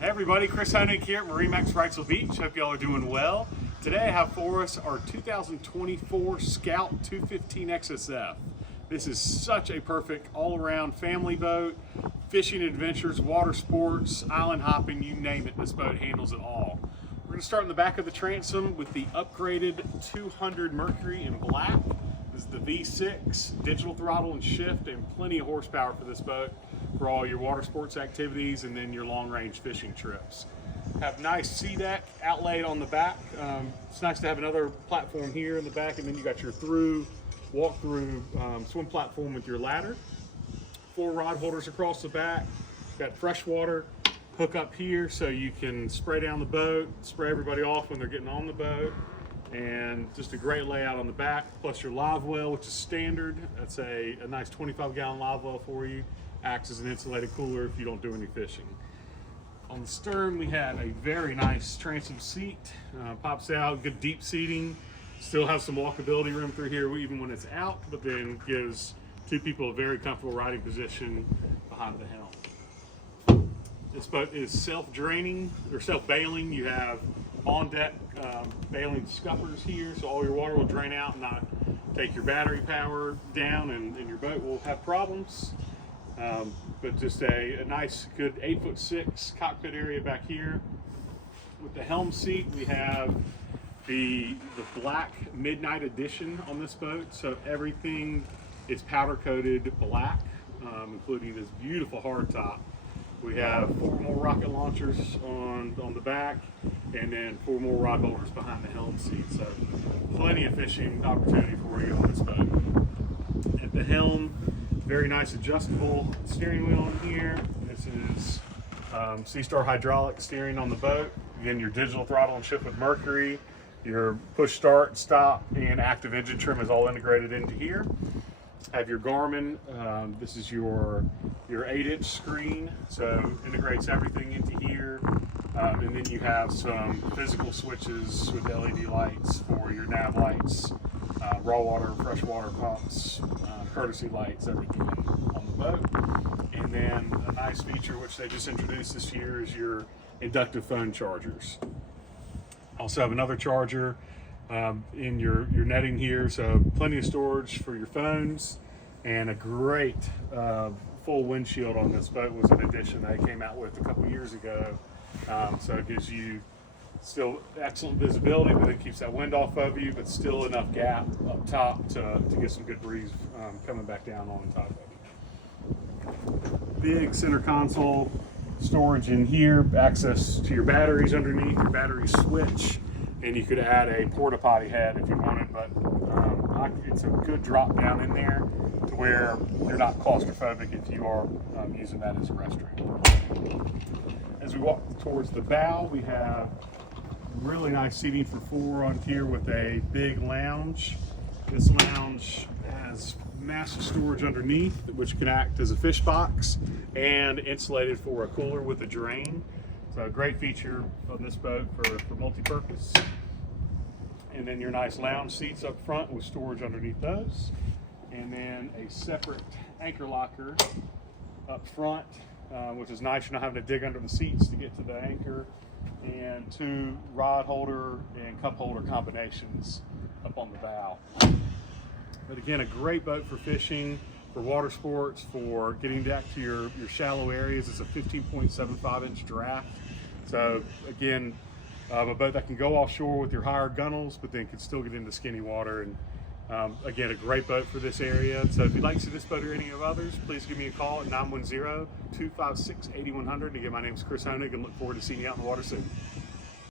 Hey everybody, Chris Honig here at MarineMax Wrightsville Beach. Hope y'all are doing well. Today I have for us our 2024 Scout 215 XSF. This is such a perfect all-around family boat, fishing adventures, water sports, island hopping, you name it, this boat handles it all. We're going to start in the back of the transom with the upgraded 200 Mercury in black. This is the V6, digital throttle and shift, and plenty of horsepower for this boat for all your water sports activities and then your long-range fishing trips. Have nice sea deck outlaid on the back. It's nice to have another platform here in the back, and then you got your walk-through swim platform with your ladder. 4 rod holders across the back. Got freshwater hook up here so you can spray down the boat, spray everybody off when they're getting on the boat, and just a great layout on the back, plus your live well, which is standard. That's a nice 25-gallon live well for you. Acts as an insulated cooler if you don't do any fishing. On the stern, we have a very nice transom seat. Pops out, good deep seating. Still has some walkability room through here even when it's out, but then gives 2 people a very comfortable riding position behind the helm. This boat is self-draining or self-bailing. You have on-deck bailing scuppers here, so all your water will drain out and not take your battery power down, and your boat will have problems. But just a nice, good 8'6" cockpit area back here. With the helm seat, we have the black midnight edition on this boat. So everything is powder coated black, including this beautiful hardtop. We have 4 more rocket launchers on the back, and then 4 more rod holders behind the helm seat. So plenty of fishing opportunity for you on this boat. At the helm, very nice adjustable steering wheel in here. This is C-Star hydraulic steering on the boat. Again, your digital throttle and shift with Mercury. Your push start, stop, and active engine trim is all integrated into here. Have your Garmin. This is your 8-inch screen, so integrates everything into here. And then you have some physical switches with LED lights for your nav lights, raw water, freshwater pumps, courtesy lights, everything on the boat. And then a nice feature which they just introduced this year is your inductive phone chargers. Also have another charger in your netting here, so plenty of storage for your phones, and a great full windshield on this boat was an addition they came out with a couple years ago. So it gives you still excellent visibility, but it keeps that wind off of you, but still enough gap up top to get some good breeze coming back down on the top of it. Big center console storage in here, access to your batteries underneath, your battery switch, and you could add a porta potty head if you wanted, but it's a good drop down in there to where you're not claustrophobic if you are using that as a restroom. As we walk towards the bow, we have really nice seating for 4 on here with a big lounge. This lounge has massive storage underneath, which can act as a fish box, and insulated for a cooler with a drain. So a great feature on this boat for multi-purpose. And then your nice lounge seats up front with storage underneath those. And then a separate anchor locker up front, which is nice. You're not having to dig under the seats to get to the anchor. And 2 rod holder and cup holder combinations up on the bow. But again, a great boat for fishing, for water sports, for getting back to your shallow areas. It's a 15.75-inch draft. So again, a boat that can go offshore with your higher gunnels, but then can still get into skinny water. And again, a great boat for this area. So if you'd like to see this boat or any of others, please give me a call at 910-256-8100. Again, my name is Chris Honig, and look forward to seeing you out in the water soon.